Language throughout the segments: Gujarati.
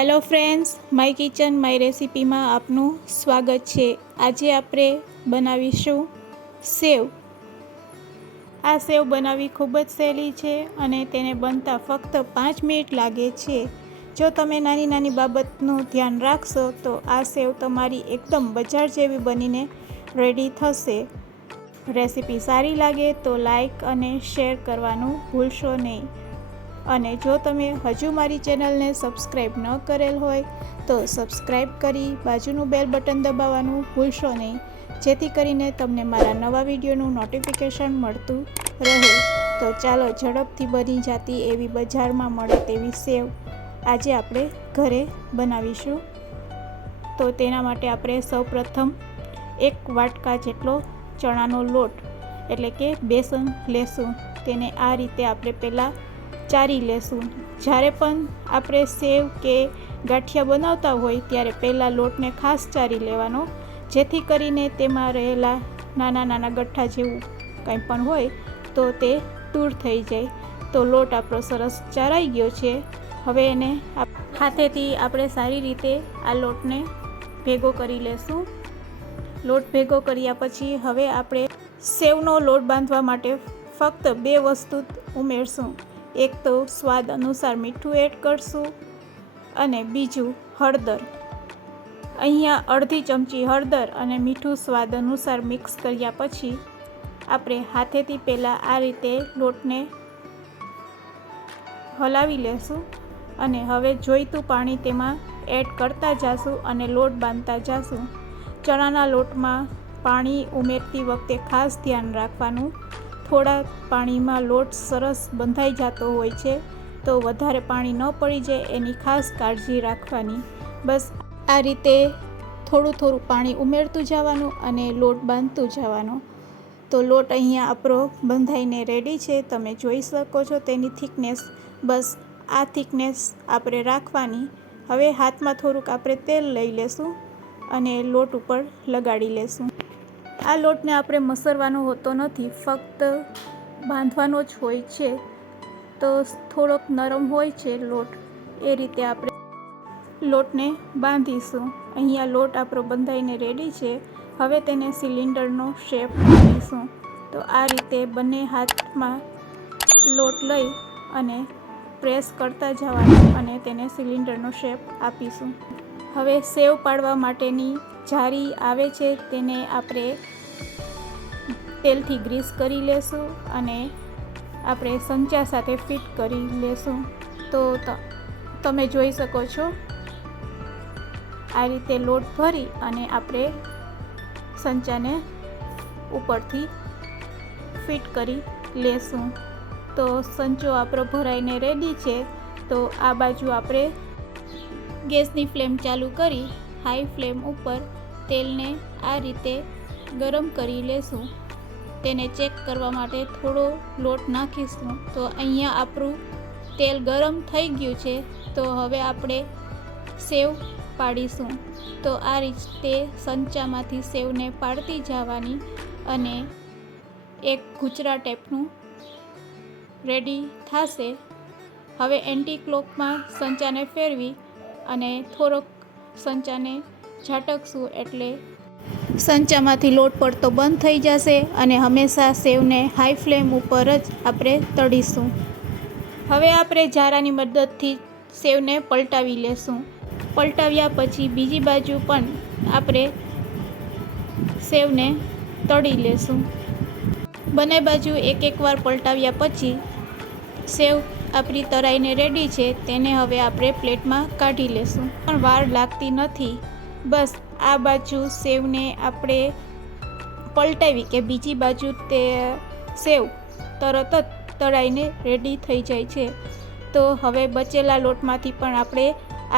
Hello friends, my kitchen my રેસિપીમાં આપનું સ્વાગત છે। આજે આપણે બનાવીશું સેવ। આ સેવ બનાવવી ખૂબ જ સહેલી છે અને તેને બનતા ફક્ત 5 મિનિટ લાગે છે। જો તમે નાની નાની બાબતનું ધ્યાન રાખશો તો આ સેવ તમારી એકદમ બજાર જેવી બનીને રેડી થશે। રેસિપી સારી લાગે તો લાઈક અને શેર કરવાનું ભૂલશો નહીં। અને જો તમે હજુ મારી ચેનલને સબસ્ક્રાઈબ ન કરેલ હોય તો સબસ્ક્રાઈબ કરી બાજુનું બેલ બટન દબાવવાનું ભૂલશો નહીં, જેથી કરીને તમને મારા નવા વિડીયોનું નોટિફિકેશન મળતું રહે। તો ચાલો ઝડપથી બની જતી એવી બજારમાં મળે તેવી સેવ આજે આપણે ઘરે બનાવીશું। તો તેના માટે આપણે સૌપ્રથમ 1 વાટકા જેટલો ચણાનો લોટ એટલે કે બેસન લેશું। તેને આ રીતે આપણે પહેલાં ચારી લેશું। જ્યારે પણ આપણે સેવ કે ગાંઠિયા બનાવતા હોય ત્યારે પહેલાં લોટને ખાસ ચારી લેવાનો, જેથી કરીને તેમાં રહેલા નાના નાના ગઠ્ઠા જેવું કંઈ પણ હોય તો તે દૂર થઈ જાય। તો લોટ આપણો સરસ ચારાઈ ગયો છે। હવે એને હાથેથી આપણે સારી રીતે આ લોટને ભેગો કરી લેશું। લોટ ભેગો કર્યા પછી હવે આપણે સેવનો લોટ બાંધવા માટે ફક્ત 2 વસ્તુ ઉમેરશું। એક તો સ્વાદ અનુસાર મીઠું એડ કરશું અને બીજું હળદર। અહીંયા અડધી ચમચી હળદર અને મીઠું સ્વાદ અનુસાર મિક્સ કર્યા પછી આપણે હાથેથી પહેલાં આ રીતે લોટને હલાવી લેશું અને હવે જોઈતું પાણી તેમાં એડ કરતા જાશું અને લોટ બાંધતા જાશું। ચણાના લોટમાં પાણી ઉમેરતી વખતે ખાસ ધ્યાન રાખવાનું। થોડા પાણીમાં લોટ સરસ બંધાઈ જતો હોય છે, તો વધારે પાણી ન પડી જાય એની ખાસ કાળજી રાખવાની। બસ આ રીતે થોડું થોડું પાણી ઉમેરતું જવાનું અને લોટ બાંધતું જવાનું। તો લોટ અહીંયા આપણો બંધાઈને રેડી છે। તમે જોઈ શકો છો તેની થિકનેસ। બસ આ થિકનેસ આપણે રાખવાની। હવે હાથમાં થોડુંક આપણે તેલ લઈ લેશું અને લોટ ઉપર લગાડી લેશું। આ લોટને આપણે મસરવાનો હોતો નથી, ફક્ત બાંધવાનો જ હોય છે। તો થોડોક નરમ હોય છે લોટ, એ રીતે આપણે લોટને બાંધીશું। અહીંયા લોટ આપણો બંધાઈને રેડી છે। હવે તેને સિલિન્ડરનો શેપ આપીશું। તો આ રીતે બંને હાથમાં લોટ લઈ અને પ્રેસ કરતા જવાનું અને તેને સિલિન્ડરનો શેપ આપીશું। હવે સેવ પાડવા માટેની જારી આવે છે તેને આપણે તેલથી ગ્રીસ કરી લેશું અને આપણે સંચા સાથે ફિટ કરી લેશું। તો તમે જોઈ શકો છો આ રીતે લોટ ભરી અને આપણે સંચાને ઉપરથી ફિટ કરી લેશું। તો સંચો આપણો ભરાઈને રેડી છે। તો આ બાજુ આપણે ગેસની ફ્લેમ ચાલુ કરી હાઈ ફ્લેમ ઉપર તેલને આ રીતે ગરમ કરી લેશું। તેને ચેક કરવા માટે થોડો લોટ નાખીશું। તો અહીંયા આપણું તેલ ગરમ થઈ ગયું છે। તો હવે આપણે સેવ પાડીશું। તો આ રીતે સંચામાંથી સેવને પાડતી જવાની અને એક ગુચરા ટાઈપનું રેડી થશે। હવે એન્ટી ક્લોકમાં સંચાને ફેરવી અને થોડોક સંચાને ઝાટકશું એટલે સંચામાંથી લોટ પડતો બંધ થઈ જશે અને હંમેશા સેવને હાઈ ફ્લેમ ઉપર જ આપણે તળીશું। હવે આપણે જારાની મદદથી સેવને પલટાવી લેશું। પલટાવ્યા પછી બીજી બાજુ પણ આપણે સેવને તળી લેશું। બંને બાજુ એક વાર પલટાવ્યા પછી સેવ આપણી તળાઈને રેડી છે। તેને હવે આપણે પ્લેટમાં કાઢી લેશું। પણ વાર લાગતી નથી। બસ આ બાજુ સેવને આપણે પલટાવી કે બીજી બાજુ તે સેવ તરત જ તળાઈને રેડી થઈ જાય છે। તો હવે બચેલા લોટમાંથી પણ આપણે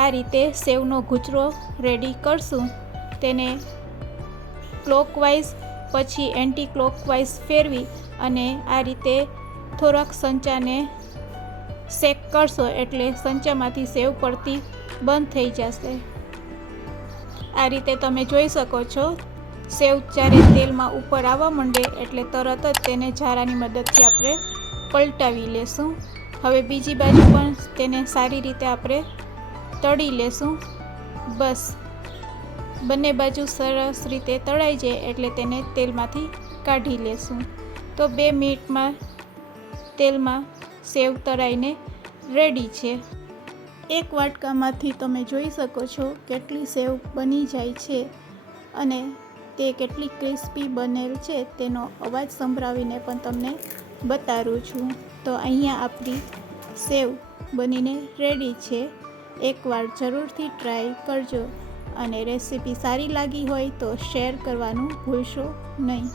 આ રીતે સેવનો ગુચરો રેડી કરશું। તેને ક્લોકવાઇઝ પછી એન્ટી ક્લોકવાઇઝ ફેરવી અને આ રીતે થોડાક સંચાને શેક કરશો એટલે સંચામાંથી સેવ પડતી બંધ થઈ જશે। આ રીતે તમે જોઈ શકો છો સેવ જ્યારે તેલમાં ઉપર આવવા માંડે એટલે તરત જ તેને જારાની મદદથી આપણે પલટાવી લેશું। હવે બીજી બાજુ પણ તેને સારી રીતે આપણે તળી લેશું. બસ બંને બાજુ સરસ રીતે તળાઈ જાય એટલે તેને તેલમાંથી કાઢી લેશું. તો 2 મિનિટમાં તેલમાં સેવ તળાઈને રેડી છે. એક વાટકામાંથી તમે જોઈ શકો છો કેટલી સેવ બની જાય છે અને તે કેટલી ક્રિસ્પી બનેલ છે તેનો અવાજ સંભળાવીને પણ તમને બતાવું છું. તો અહીંયા આપણી સેવ બનીને રેડી છે. એકવાર જરૂરથી ટ્રાય કરજો અને રેસીપી સારી લાગી હોય તો શેર કરવાનું ભૂલશો નહીં.